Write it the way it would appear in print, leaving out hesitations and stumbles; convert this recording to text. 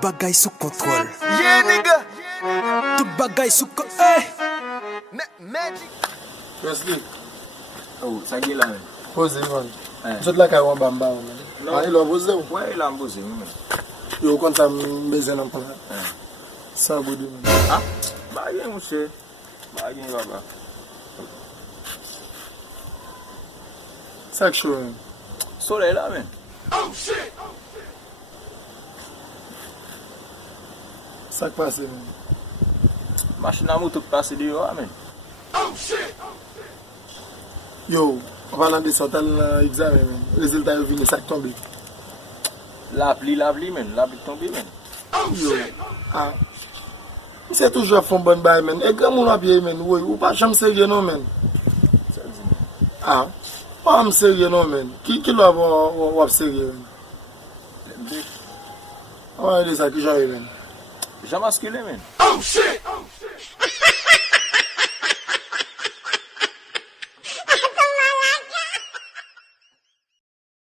bagay sous contrôle. Yeah, nigga. Tout bagay sous contrôle. Magic. Wesley, Oh, ça y est là, man. pose man. Eh. Jot la kay wan bamba man. Non. Ah, il a posé ou? Ouais, il a embosé, man. Yo kon sa mbezen nan pan. Eh. Sa bodi man. Ah? Bah, bien, monsieur. Bah, bien, baba. Sak show man. Soleil là, man. Sak pase man. Machine à moto passe dehors, man. Yo, parlant de ça, t'as examen man. Résultat yo vini sak tombe. La pluie, man. La pluie tombée, man. Yo. Ah. C'est toujours font bonne bail man. Et grand moun a bien man. Oui, ou pas jamais sérieux non man. Ça dit. Ah. Pas am sérieux non man. Qui l'a wap sérieux man. Le Ouais, de ça qui j'arrive man. J'ai masculé, man. Oh shit.